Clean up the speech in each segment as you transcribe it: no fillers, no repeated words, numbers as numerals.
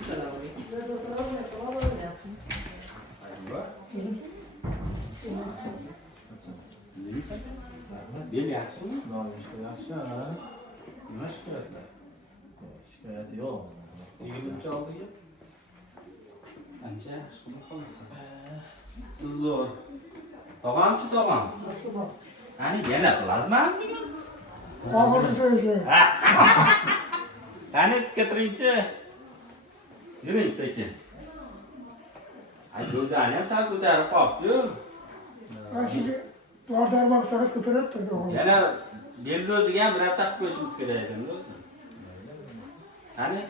Assalomu alaykum. Bel yaxshimi? Yaxshi. Nima shikoyatlar? Shikoyat yo'q. Yigirmanchi oldiga ancha yaxshi qilib qolsa. Siz zo'r. Tog'amchi tog'am? Qani yana qilasizmi? Oxirgi so'zi. Qani tikka turingchi. Yuring sekin. Ay, go'dani ham sal ko'tarib qolibdi-yu. Sizni dori maqsadingiz ko'taryapti. Yana belni o'ziga ham bir taqib qo'yishimiz kerak ekan o'zi. Qani?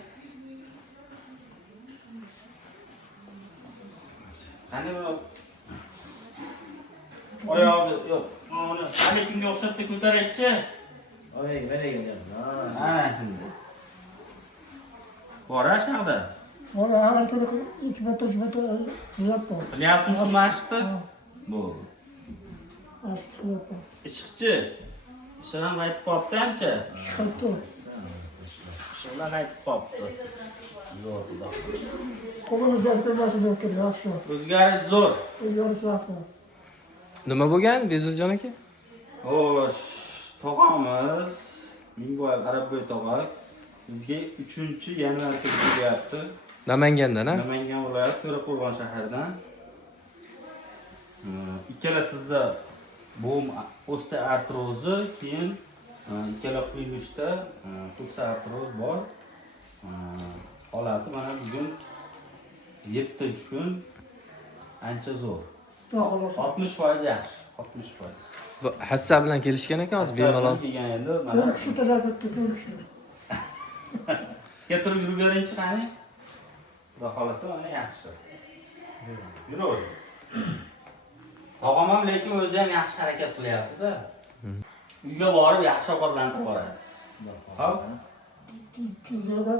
Qani bu oyog'i yo'q. Uni qani kimga o'xshatdi ko'taraychi? Oy, meni Ha, endi. Bora shaqda. Mana har kuni 2 marta 3 marta qilyapti. Qilyapsizmi shu mashqni? Bo'ldi. Qilyapti. Ishqchi. Ishdan qaytib qolibdi ancha. Chiqibdi. Ishdan qaytib qolibdi. Zo'r xudo. Qo'limizda kelmasin doktor, yaxshi. O'zgarish zo'r. O'zgarish yaxshi. Nima bo'lgan Bezurjon aka? Xo'sh, tog'amiz Mingboy Qarabboy tog'a bizga 3-yanvar kuni kelyapti. Namangandan, ha? Namangan viloyati To'raqo'rg'on shahridan. Ikkala tizza bo'm osteoartrozi, keyin ikkala quyilishda ko'ksa artroz bor. Holati mana bugun 7-kun ancha zo'r. 60% yaxshi, 60%. Bu hassa bilan kelishgan ekan hozir bemalol. Kelgan endi mana Bir kishi tazarruf kishi. keltirib yurib beringchi qani. Xudo xolasa mana yaxshi. Yuraver. Tog'am ham lekin o'zi ham yaxshi harakat qilyapti-da. Uyga borib yaxshi ovqatlantirib borasiz. Xo'p. Tizzaga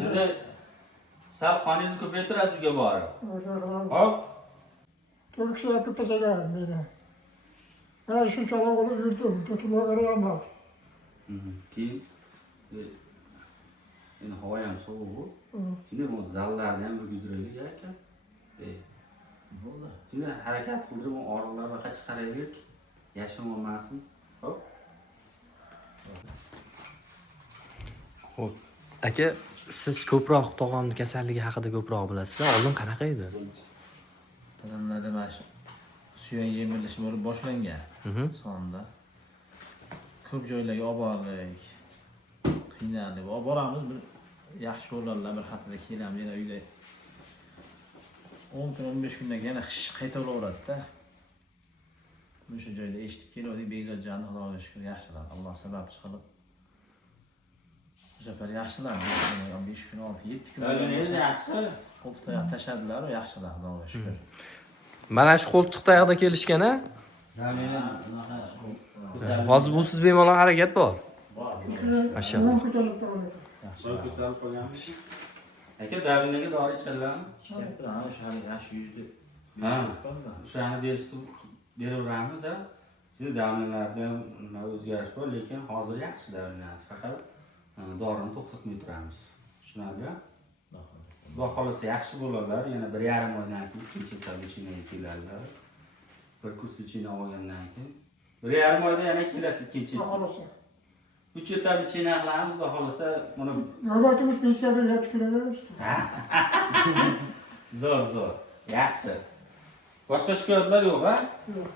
Shunda sal qoningizni ko'paytirasiz uyga borib. o'zaro. Xo'p. To'rt kishi olib tashlagan meni. Mana shunchalik olib yurdim, to'tib qarayapman. Keyin endi havo ham sovuq. Shunda bu zallarni ham yurgizraylik aka. Bo'ldi. Shunda harakat qildirib og'riqlarni qachi qaraylik. Yasham olmasin. Xo'p. Xo'p. Aka, siz ko'proq tog'amning kasalligi haqida ko'proq bilasiz-da. Oldin qanaqa edi? Dadamlarda mana shu suyak yemilishi bo'lib boshlangan. Sonda. Ko'p joylarga olib bordik. Qiynalib olib boramiz, bir yaxshi bo'ladilar, bir haftada kelamiz, yana uyda 10 kun 15 kundan keyin yana qish qaytaraveradi-da. O'sha joyda eshitib keldik, Bekzodjonni Xudoga shukr yaxshilar. Alloh sababchi qilib. Bu safar yaxshilar. 5 kun 6-7 kun. Endi yaxshi. Qo'ltiqda tashladilar, yaxshilar Xudoga shukr. Mana shu qo'ltiqda yoqda kelishgan-a? Hozir bu siz bemalol harakat bor. Mashallah. Ko'tarib turaman. So'ng ko'tarib qo'yamiz. Aka, davinaga dori ichadilarmi? Chapra, o'shani yaxshi yuzdi. Ha. O'shani beraveramiz, ha. Shunda davinalarda nima o'zgarish bor, lekin hozir yaxshi davinamiz. Faqat dorini to'xtatmay turamiz. Tushunarli? Xudo xolasa yaxshi bo'ladilar. Yana 1,5 oydan keyin ikkinchi tabichinaga keladilar. Bir kurs ichini olgandan keyin 1,5 oyda yana kelasiz ikkinchi. Xohlasa. 3 tabichina qilamiz, xudo xolasa buni Navbatimiz pensiya beryapti kelaveramiz. zo'r. Yaxshi. Boshqa shikoyatlar yo'q, ha? Yo'q.